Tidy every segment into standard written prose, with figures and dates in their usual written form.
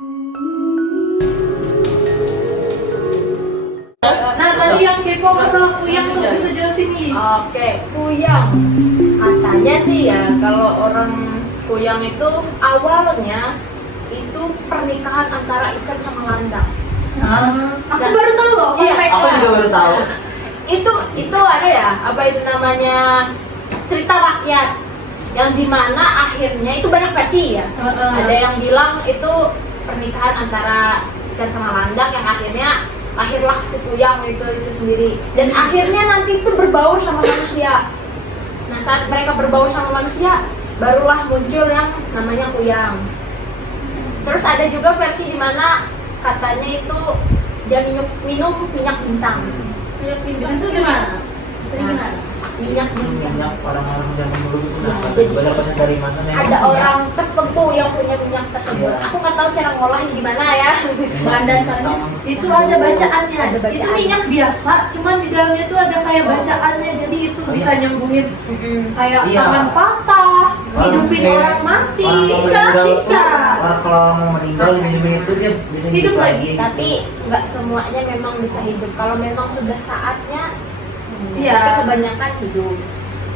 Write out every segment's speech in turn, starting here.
Nah tadi yang kepo masalah kuyang tuh bisa jelasin nih. Oke, kuyang. Katanya sih ya, kalau orang kuyang itu awalnya itu pernikahan antara ikan sama landak. Aku baru tahu loh. Iya, Aku juga baru tahu. Itu ada ya, apa itu namanya, cerita rakyat yang dimana akhirnya itu banyak versi ya. Ada yang bilang itu pernikahan antara ikan sama landak yang akhirnya lahirlah si kuyang itu sendiri, dan akhirnya nanti itu berbaur sama manusia. Nah saat mereka berbaur sama manusia barulah muncul yang namanya kuyang. Terus ada juga versi dimana katanya itu dia minum minyak bintang. Minyak bintang itu di mana? Sering gimana? Minyak bintang. Minyak orang-orang zaman dulu itu Ya, nah, jadi banyak dari mana memang ada minyak. orang tertentu yang punya minyak tersebut. Iya. Aku nggak tahu cara ngolahnya gimana ya. Bahan dasarnya Itu ada bacaannya. Ada bacaan. Itu minyak biasa, cuman di dalamnya tuh ada kayak bacaannya. Jadi itu Oh, bisa iya. nyembuhin kayak Iya. tangan patah, hidupin kayak orang mati. orang mau Bisa, meninggal tuh, bisa. orang kalau orang mau meninggal minum itu dia bisa Hidup hidup lagi. lagi. Tapi nggak semuanya memang bisa hidup. Kalau memang sudah saatnya, Iya. tapi kebanyakan hidup.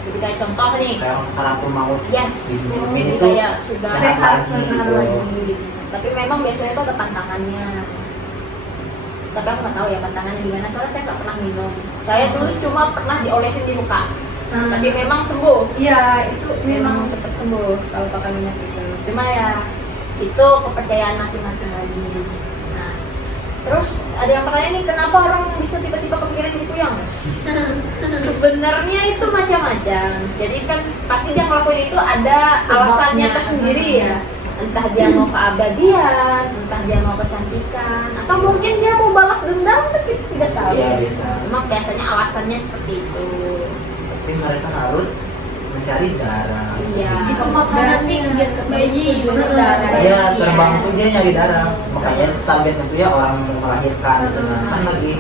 Jadi kayak contoh nih, Kayak orang sekarang pun mau yes, diminumin jadi itu kayak sudah sehat gitu. lagi. Tapi memang biasanya itu ada pantangannya. Tapi aku nggak tahu ya pantangannya gimana. Soalnya saya nggak pernah minum. Saya dulu cuma pernah diolesin di muka. Tapi memang sembuh. Iya, itu Memang memang cepat sembuh kalau pakai minyak itu. Cuma ya itu kepercayaan masing-masing lagi. Nah, terus ada yang bertanya nih, kenapa orang bisa tiba-tiba kepikiran di kuyang? Sebenarnya itu macam-macam. Jadi kan pasti dia ngelakuin itu ada Sebabnya. alasannya tersendiri ya. Entah dia mau keabadian, entah dia mau kecantikan, atau mungkin dia mau balas dendam, tapi tidak tahu. Iya, bisa. Memang biasanya alasannya seperti itu. Tapi mereka harus mencari darah. Iya. Itu makanannya biar ke bayi Tujuannya bener. darah. Iya, terbang Yes. tuh dia nyari darah. Makanya targetnya tuh ya orang yang melahirkan gitu. Nah, kan lagi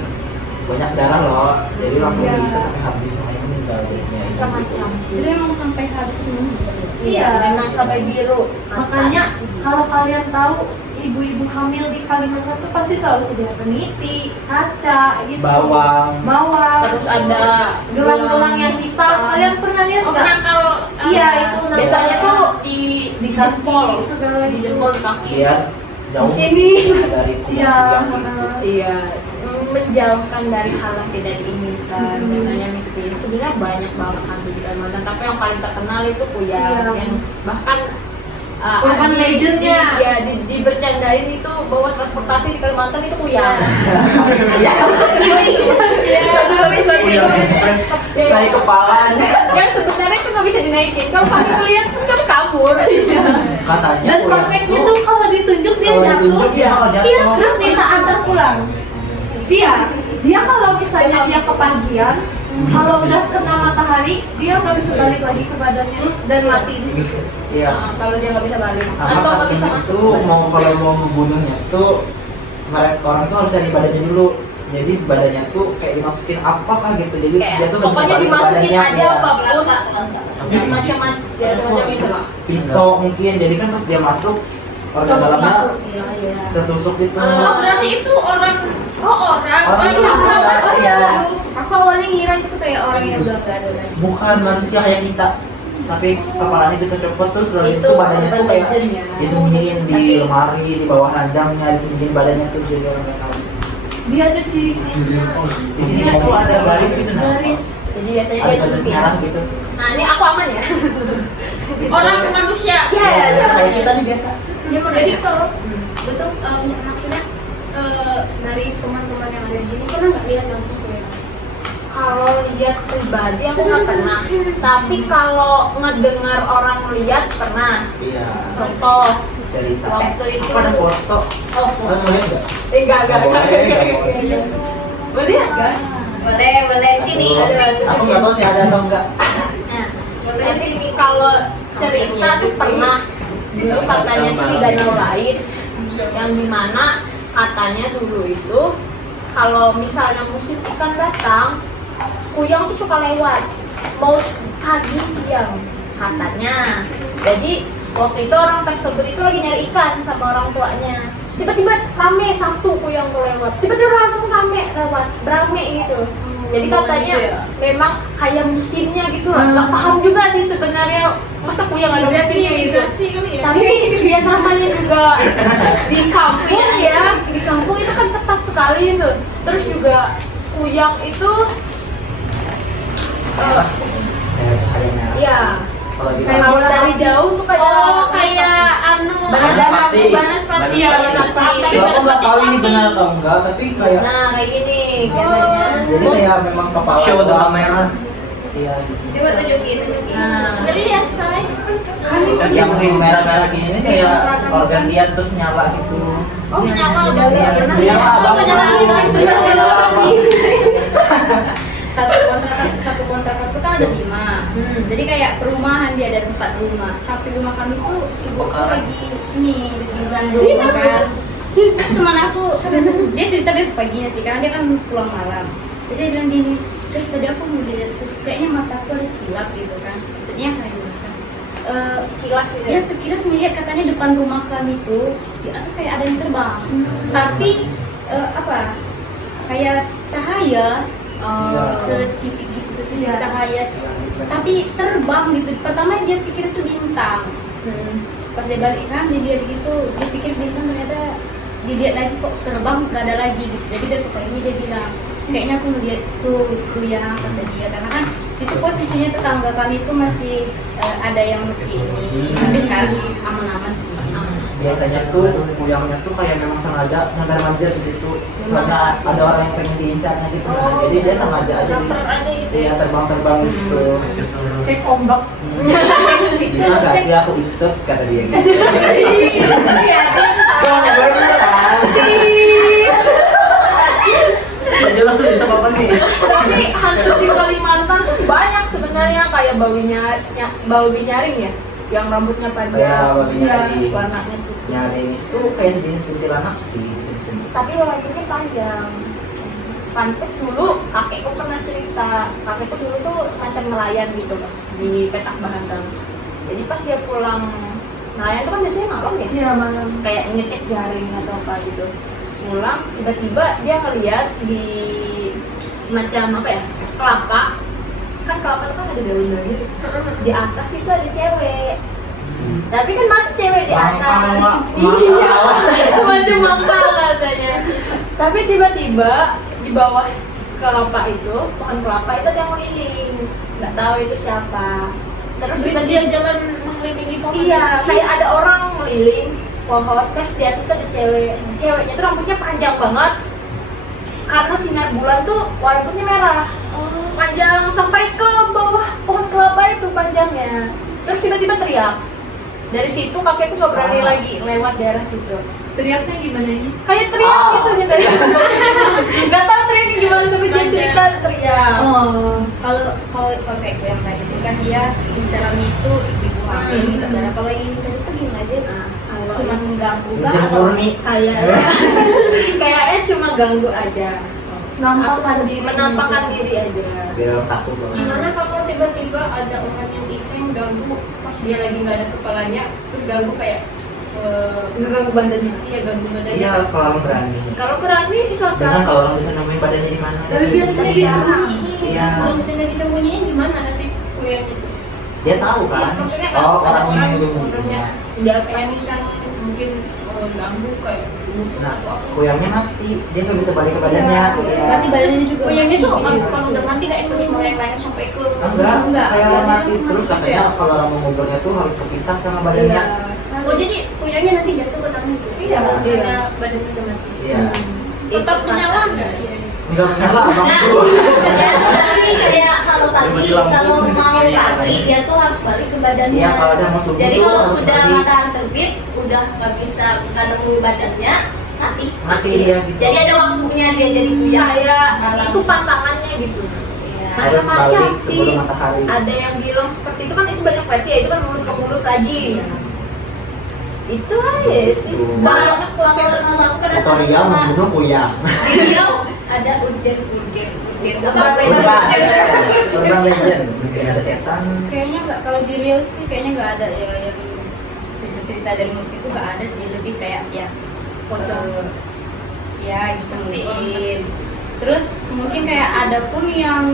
banyak darah loh. Jadi langsung Iya. bisa sampai habis makanya meninggal biasanya. Macam-macam sih. Jadi emang sampai harus minum. Iya, memang sampai biru. Makanya kalau kalian tahu ibu-ibu hamil di Kalimantan tuh pasti selalu sedia peniti, kaca, gitu. Bawang. Terus ada gelang-gelang yang hitam. Kalian pernah lihat Oh, nggak? penangkal. Iya, itu biasanya tuh di di jempol, kaki segala di gitu. jempol kaki. Biar jauh Sini. dari Iya, yang itu. Iya, menjauhkan dari hal yang tidak diinginkan, Hmm. yang namanya mistis. Sebenarnya banyak banget hantu di Kalimantan, tapi yang paling terkenal itu kuyang, Iya. yang bahkan Urban legendnya. dibercandain itu bahwa transportasi di Kalimantan itu kuyang. Kuyang ekspres naik kepalanya. Yang sebenarnya itu nggak bisa dinaikin. Kalau kami melihat kan kabur. Katanya Dan kuyang perfectnya itu tuh kalau ditunjuk dia kalau jatuh. ditunjuk dia bakal Iya, jatuh. terus minta antar pulang. Dia kalau misalnya dia kepagian, kalau udah kena matahari, dia nggak bisa balik lagi ke badannya dan mati di situ. Iya. Nah, kalau dia nggak bisa balik Sama atau nggak bisa katanya masuk. itu mau kalau mau membunuhnya tuh mereka orang tuh harus cari badannya dulu. Jadi badannya tuh kayak dimasukin apakah gitu. Jadi Kayak, dia tuh nggak bisa pokoknya balik ke dimasukin badannya. aja Iya. apapun, macam-macam itu lah. Pisau mungkin. Jadi kan pas dia masuk organ dalamnya Iya. tertusuk itu. Oh, berarti itu orang. Oh, orang. Orang Oh, itu iya. manusia. Aku awalnya ngira itu kayak orang yang udah gak ada lagi. Bukan manusia kayak kita. Tapi kepalanya bisa copot terus lalu Itu itu badannya tuh urban kayak legend ya. disembunyiin di Tapi- lemari, di bawah ranjangnya, disembunyiin badannya tuh jadi orang yang tahu. Dia ada ciri khasnya. Di sini tuh ada garis gitu nah. Garis. Jadi biasanya Ada dia garis nutupin. merah gitu. Nah ini aku aman ya. Orang manusia. Yes. Kayak kita nih biasa. Dia mau Jadi nanya. kalau Betul, maksudnya dari teman-teman yang ada di sini pernah nggak lihat langsung kuyang? Kalau lihat pribadi aku nggak pernah. Tapi kalau ngedengar orang lihat pernah. Iya. Contoh Cerita. waktu itu. Aku ada foto. Oh, Kamu lihat nggak? enggak. Nggak boleh, nggak boleh. Boleh kan? Boleh di sini. Aku nggak tahu sih ada atau enggak. Nah, jadi kalau cerita tuh pernah dulu katanya tuh di Danau Rais yang dimana katanya dulu itu kalau misalnya musim ikan datang, kuyang tuh suka lewat mau pagi siang katanya. Jadi waktu itu orang tersebut itu lagi nyari ikan sama orang tuanya. tiba-tiba rame satu kuyang tuh lewat, tiba-tiba langsung rame lewat, berame gitu. Jadi katanya gitu ya. memang kayak musimnya gitu lah. Nggak paham juga sih sebenarnya masa kuyang ada musimnya gitu. migrasi kali ya. Tapi dia namanya juga di kampung ya, di kampung itu kan ketat sekali itu. Terus juga kuyang itu Kayak cahaya merah. ya Kalau di kalau dari jauh tuh kayak Oh, kayak anu Banaspati. Banaspati. Iya, Banaspati. Ya, aku nggak tahu ini benar atau enggak, tapi kayak nah kayak gini katanya. jadi kayak memang kepala Show the kamera. Iya. Coba tunjukin. Nah, Jadi ya say. Yang merah-merah gini ini kayak organ dia terus nyala gitu. Oh, nyala udah. Iya, pernah iya, ya? Bang. Nggak nyala listrik, Iya, coba nyala, Bang. satu kontrakan itu kan ada 5. Jadi kayak perumahan dia ada 4 rumah. Satu rumah kami tuh ibu tuh lagi ini lagi mengandung kan. Terus teman aku dia cerita besok paginya sih karena dia kan pulang malam. Jadi dia bilang gini, guys tadi aku mau lihat kayaknya mataku ada silap gitu kan. Maksudnya kayak bisa. sekilas gitu. Ya sekilas melihat katanya depan rumah kami tuh di atas kayak ada yang terbang. Tapi apa? Kayak cahaya Iya. setipik gitu, setipik Iya. cahaya tapi terbang gitu. Pertama dia pikir itu bintang. Pas dia balik kan dia lihat gitu, dia pikir bintang, ternyata dilihat lagi kok terbang gak ada lagi gitu. Jadi besok ini dia bilang kayaknya aku ngeliat itu yang kata dia, karena kan situ posisinya tetangga kami itu masih ada yang mesti ini, tapi sekarang aman-aman sih. Biasanya tuh kuyangnya tuh kayak memang sengaja manjar di situ. Soalnya ada orang yang pengen diincarnya gitu. Jadi dia sengaja aja sih. Caper aja gitu. Iya, terbang-terbang di situ. Cek ombak. Bisa nggak sih aku isep kata dia gitu. Iya, Beneran. Jelas tuh bisa apa nih? tapi hantu di Kalimantan tuh banyak sebenarnya kayak bawi nyaring ya, yang rambutnya Kayak panjang, babi nyari. warnanya putih. Nyari itu kayak sejenis kuntilanak sih sini-sini. Tapi rambutnya panjang. Pantek dulu kakekku pernah cerita, kakekku dulu tuh semacam nelayan gitu Kak, di Petak Bahandang. Jadi pas dia pulang nelayan tuh kan biasanya malam ya, Iya malam. kayak ngecek jaring atau apa gitu. Pulang tiba-tiba dia ngeliat di semacam apa ya, kelapa. Kan kelapa itu kan ada daun-daun gitu. Di atas itu ada cewek. Tapi kan masih cewek di atas. Iya, semacam mangkal katanya. Tapi tiba-tiba di bawah kelapa itu, pohon kelapa itu ada yang mengeliling. Nggak tahu itu siapa. Terus Jadi tiba-tiba dia jalan mengelilingi pohon. iya, kayak ada orang meliling pohon, terus di atas tuh ada cewek. Ceweknya tuh rambutnya panjang banget. Karena sinar bulan tuh warnanya merah. Panjang sampai ke bawah pohon kelapa itu panjangnya. Terus tiba-tiba teriak. Dari situ kakekku gak berani lagi lewat daerah situ. Teriaknya gimana ini? Kayak teriak gitu dia tadi. Gak tau teriaknya gimana tapi dia cerita teriak. Oh, kalau kayak gue yang tadi itu kan dia bicaranya itu ibu hamil, saudara. Kalau yang ini tadi tuh gimana aja? Cuma mengganggu kah Hujan atau murni. Kayaknya cuma ganggu aja. Nampakkan diri. Menampakkan diri aja. Biar orang takut loh. Gimana kalau tiba-tiba ada orang yang iseng ganggu pas dia lagi nggak ada kepalanya, terus ganggu kayak Ngeganggu badannya. iya ganggu badannya. Iya, kalau orang berani. Kalau berani Dengan silakan. kalau orang bisa nemuin badannya di mana. Tapi biasanya disembunyiin. Iya. Kalau misalnya disembunyiin gimana nasib kuyang itu? Dia tahu Iya, kan? maksudnya Oh, ada orang orang yang orangnya Dia kayak misal mungkin ganggu kayak lutut Nah, atau apa. kuyangnya mati. Dia nggak bisa balik ke badannya. Iya. berarti badannya juga Kuyangnya tuh mati. kalau udah mati kayak terus melayang-layang sampai ke Enggak, kayak orang mati. langsung Terus mati katanya kalau orang menguburnya tuh harus kepisah sama badannya. Oh jadi kuyangnya nanti jatuh ke tanah itu? Iya. Karena badannya udah mati. Iya. Tetap menyala nggak? Enggak menyala abang. Ya, tapi kayak kalau pagi, Lampu kalau itu mau sendiri pagi katanya. dia tuh harus balik ke badannya. Iya, kalau udah mau subuh Jadi tuh kalau harus sudah balik. matahari terbit, udah nggak bisa nggak nemu badannya, mati. Mati dia gitu. Jadi ada waktunya dia jadi kuyang. kayak Malam. itu pantangannya gitu. Iya. Harus Macam-macam balik sih. sebelum matahari. Ada yang bilang seperti itu kan, itu banyak versi ya, itu kan mulut ke mulut lagi. Itu aja sih. Itu. Banyak Kalau konsep. aku penasaran Tutorial sama membunuh kuyang. video ada urgen. Urban legend. Urban legend. Mungkin ada setan. Kayaknya nggak, kalau di Riau sih kayaknya nggak ada ya yang cerita-cerita dari mulut itu nggak ada sih, lebih kayak ya foto ya disemutin. Terus mungkin kayak ada pun yang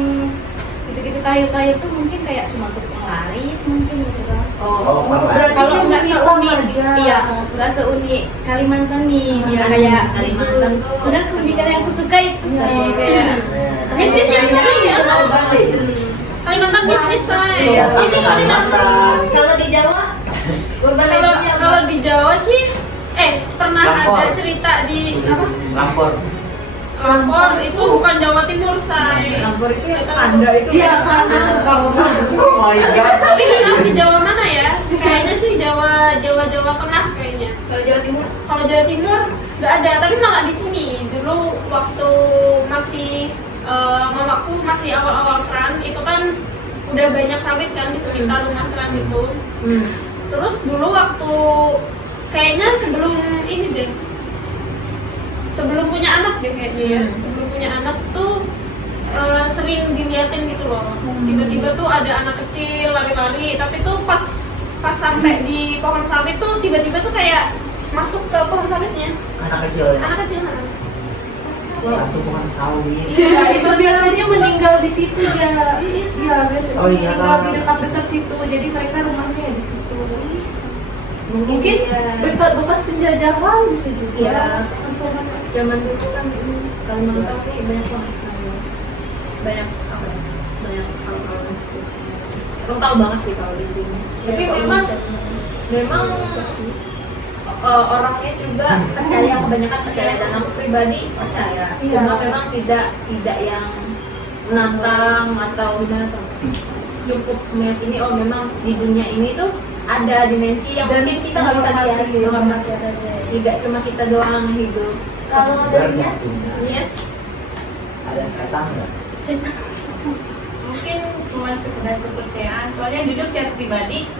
gitu-gitu kayu-kayu tuh mungkin kayak cuma untuk penglaris mungkin gitu kan. Oh, berarti Kalau yang nggak hitam seunik, aja. iya nggak seunik Kalimantan nih, dia kayak Kalimantan gitu. tuh. Sebenarnya pendidikan yang aku suka itu Iya, sih iya. kayak Bisnisnya sih ya. Kalimantan bisnis saya. Iya, Ini Kalimantan. Kalau di Jawa, urban Kalau legendnya apa? kalau di Jawa sih, pernah Lampor. ada cerita di apa? Lampor. Lampor itu bukan Jawa Timur say. Lampor itu yang Panda itu. Iya kan, kalau Oh my god. Tapi nggak tahu di Jawa mana ya? Kayaknya sih Jawa Tengah kayaknya. Kalau Jawa Timur, Kalau Jawa Timur nggak ada, tapi malah di sini. Dulu waktu masih mamaku masih awal-awal tran itu kan udah banyak sawit kan di sekitar rumah tran itu. Terus dulu waktu kayaknya sebelum ini deh, sebelum punya anak deh kayaknya ya. Sebelum punya anak tuh sering diliatin gitu loh. Tiba-tiba tuh ada anak kecil lari-lari, tapi tuh pas sampai di pohon sawit tuh tiba-tiba tuh kayak masuk ke pohon sawitnya. Anak kecil. Anak kecil. Hantu pohon sawit. Iya, itu biasanya meninggal di situ ya. Iya, biasanya Oh, iya, meninggal di Kak. dekat-dekat situ. Jadi mereka rumahnya di situ. Mungkin iya. bekas penjajahan bisa juga. Iya, zaman dulu kan Kalimantan ini banyak banget banyak apa ya, banyak hal-hal mistis. Kental banget sih kalau di sini. Tapi memang orangnya juga percaya, kebanyakan percaya, dan aku pribadi percaya. Iya. Cuma memang tidak yang menantang atau cukup meyakini oh memang di dunia ini tuh ada dimensi yang Dan mungkin kita nggak bisa lihat. Tidak cuma kita doang yang hidup. Kalau dari Yes, yes, Ada setan nggak? mungkin cuma sekedar kepercayaan. Soalnya jujur secara pribadi,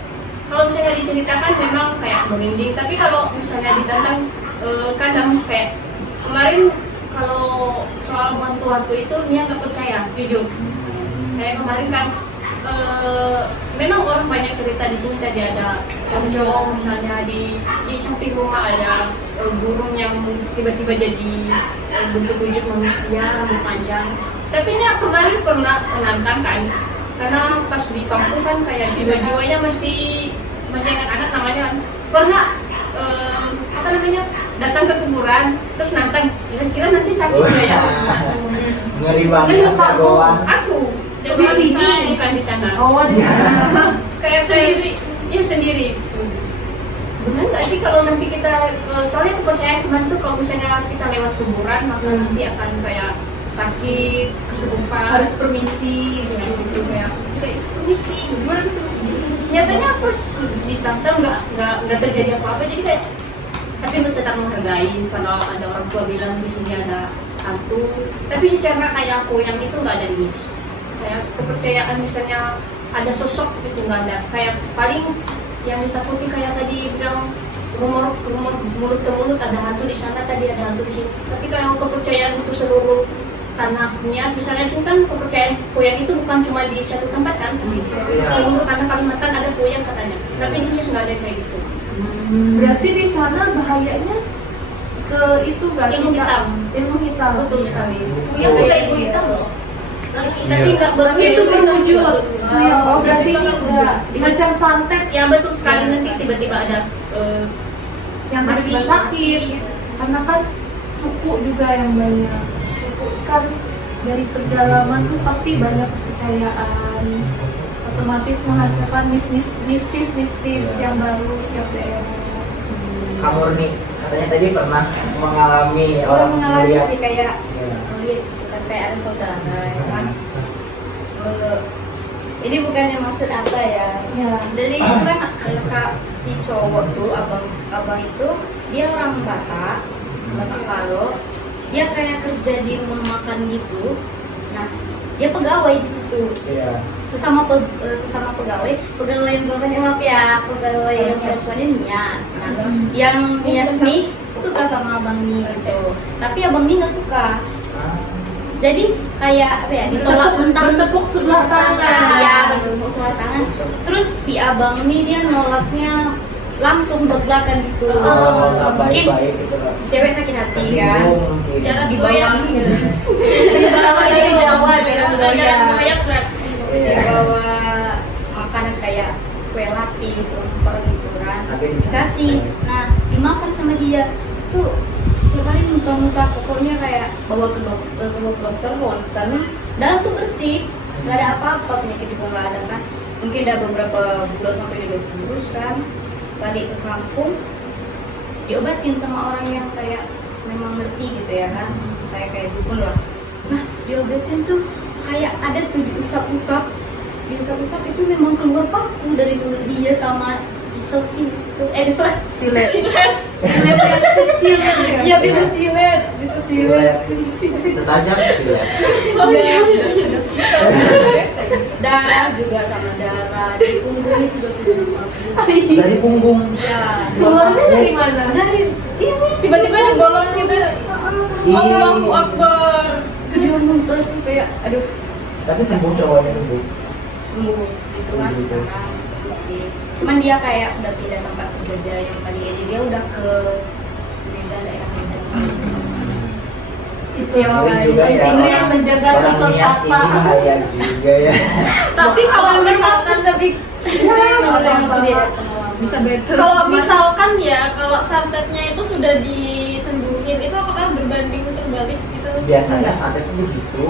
kalau misalnya diceritakan memang kayak merinding. Tapi kalau misalnya ditantang, kadang kayak kemarin kalau soal hantu-hantu itu dia nggak percaya, jujur. Kayak kemarin kan, memang orang banyak cerita di sini. Tadi ada pocong, misalnya di samping rumah ada burung yang tiba-tiba jadi bentuk wujud manusia rambut panjang. Tapi ini kemarin pernah menantang kan, karena pas di kampung kan kayak jiwa-jiwanya masih anak-anak namanya kan. Pernah apa namanya datang ke kuburan terus nantang, kira-kira nanti sakit nggak ya? Ngeri banget Iya, ya Kak. doang. Aku Di sini? bukan di sana. Oh, di sana. Kayak sendiri, ya sendiri. Benar nggak sih kalau nanti kita, soalnya kepercayaan teman tuh kalau misalnya kita lewat kuburan maka nanti akan kayak sakit, kesurupan, Harus permisi gitu kayak permisi, gimana kesurupan? Nyatanya pas ditantang nggak terjadi apa-apa, jadi kayak tapi tetap menghargai kalau ada orang tua bilang di sini ada hantu. Tapi secara kayak aku yang itu nggak ada di sini. Kayak kepercayaan misalnya ada sosok itu nggak ada. Kayak paling yang ditakuti kayak tadi bilang rumor mulut ke mulut ada hantu di sana, tadi ada hantu di sini. Tapi kalau kepercayaan untuk seluruh tanahnya, misalnya sini kan kepercayaan Kuyang itu bukan cuma di satu tempat kan, seluruh tanah Kalimantan ada Kuyang katanya. Tapi ini nggak ada kayak gitu. Berarti di sana bahayanya ke itu nggak sih? Ilmu Kak? hitam. Ilmu hitam. Betul sekali. Kuyang juga ibu hitam loh. Tapi nggak berwujud. Itu berwujud. Iya. Oh, berarti ini enggak semacam santet Ya betul sekali, nanti tiba-tiba ada yang tiba-tiba sakit. Karena kan suku juga yang banyak. Suku kan dari perjalanan tuh pasti banyak kepercayaan. Otomatis menghasilkan mistis yang baru tiap daerah. Kamu nih katanya tadi pernah mengalami Gue orang mengalami melihat. sih kayak Ya. lihat gitu kan, kayak ada saudara ya kan. Ini bukannya maksud apa ya. Ya. Dari itu kan si cowok tuh abang itu dia orang Batak, Batak Kalo. Dia kayak kerja di rumah makan gitu. Nah, dia pegawai di situ. Iya. Sesama pegawai yang perempuan, maaf ya, pegawai yang perempuannya Nias. Nah, yang Nias nih suka sama abang nih gitu. Tapi abang nih nggak suka. Jadi kayak apa ya, ditolak mentang Bertepuk sebelah tangan. Iya, bertepuk sebelah tangan. Terus si abang nih dia nolaknya langsung belak-belakan gitu. Oh, nggak Mungkin baik-baik gitu loh. si cewek sakit hati kan. Tersinggung mungkin. Cara Dibayangin. Sama dari Jawa ya budaya. banyak reaksi. Iya. Dia bawa makanan kayak kue lapis, lemper gitu kan. Tapi Dikasih. Nah, dimakan sama dia. Tuh tiap hari muntah-muntah, pokoknya kayak bawa ke dokter ronsen. Dalam tuh bersih, nggak ada apa-apa, penyakit juga nggak ada kan. Mungkin udah beberapa bulan sampai dia udah kurus kan. Balik ke kampung, diobatin sama orang yang kayak memang ngerti gitu ya kan, kayak dukun lah. Nah, diobatin tuh kayak ada tuh diusap-usap itu memang keluar paku dari mulut dia sama pisau silet tuh, pisau Silet. Silet yang kecil gitu ya. iya bisa silet setajam silet. darah juga sama darah di punggungnya juga keluar paku. Dari punggung. Ya, Keluarnya dari mana? dari ini Tiba-tiba ada bolong gitu. Ih. Allahu Akbar. itu dia muntah tuh kayak aduh Tapi sembuh cowoknya sembuh. sembuh gitu kan Gitu. sekarang sembuh sih. Cuman dia kayak udah pindah tempat kerja yang tadi dia udah ke Medan, daerah Medan. Itu yang Ngeri paling juga ya. penting. Ini yang menjaga Orang tutur niat kata. ini bahaya juga ya. Tapi kalau misalkan bisa better. kalau misalkan ya kalau santetnya itu sudah disembuhin, itu apakah berbanding terbalik gitu? Biasanya santet itu begitu.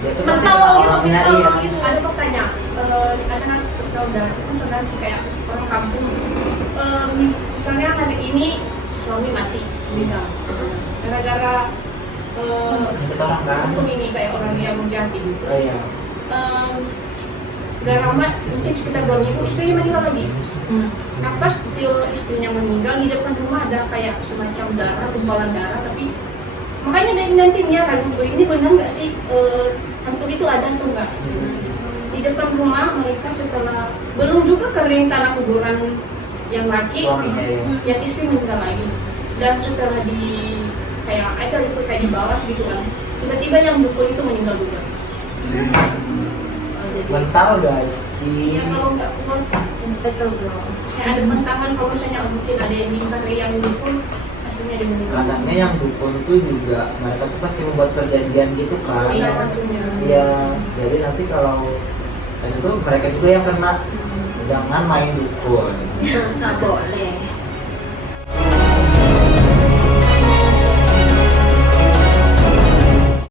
Dia tuh pasti Mental kata gitu, orangnya mental iya. gitu. Ada pertanyaan, karena saudara sih kayak orang kampung. Misalnya hari ini suami mati meninggal, gara-gara Kita orang kan. kampung ini kayak orang yang menjadi gitu. Oh iya. Gak lama, mungkin sekitar 2 minggu istrinya meninggal lagi. Nah pas istrinya meninggal, di depan rumah ada kayak semacam darah, gumpalan darah, tapi makanya dari nanti dia ragu, ini benar nggak sih hantu itu ada atau enggak? Di depan rumah mereka setelah belum juga kering tanah kuburan yang laki, Suaminya ya. yang istri meninggal lagi, dan setelah di kayak ada itu kayak dibalas gitu kan, tiba-tiba yang dukun itu meninggal juga. Jadi Mental gak sih? ya kalau nggak kuat Betul bro. kayak ada bentangan, kalau misalnya mungkin ada yang minta yang dukun aslinya di meninggal. Katanya yang dukun tuh juga mereka tuh pasti membuat perjanjian gitu kan. Iya tentunya. Iya, jadi nanti kalau dan itu mereka juga yang kena. Jangan main dukun. Nggak boleh.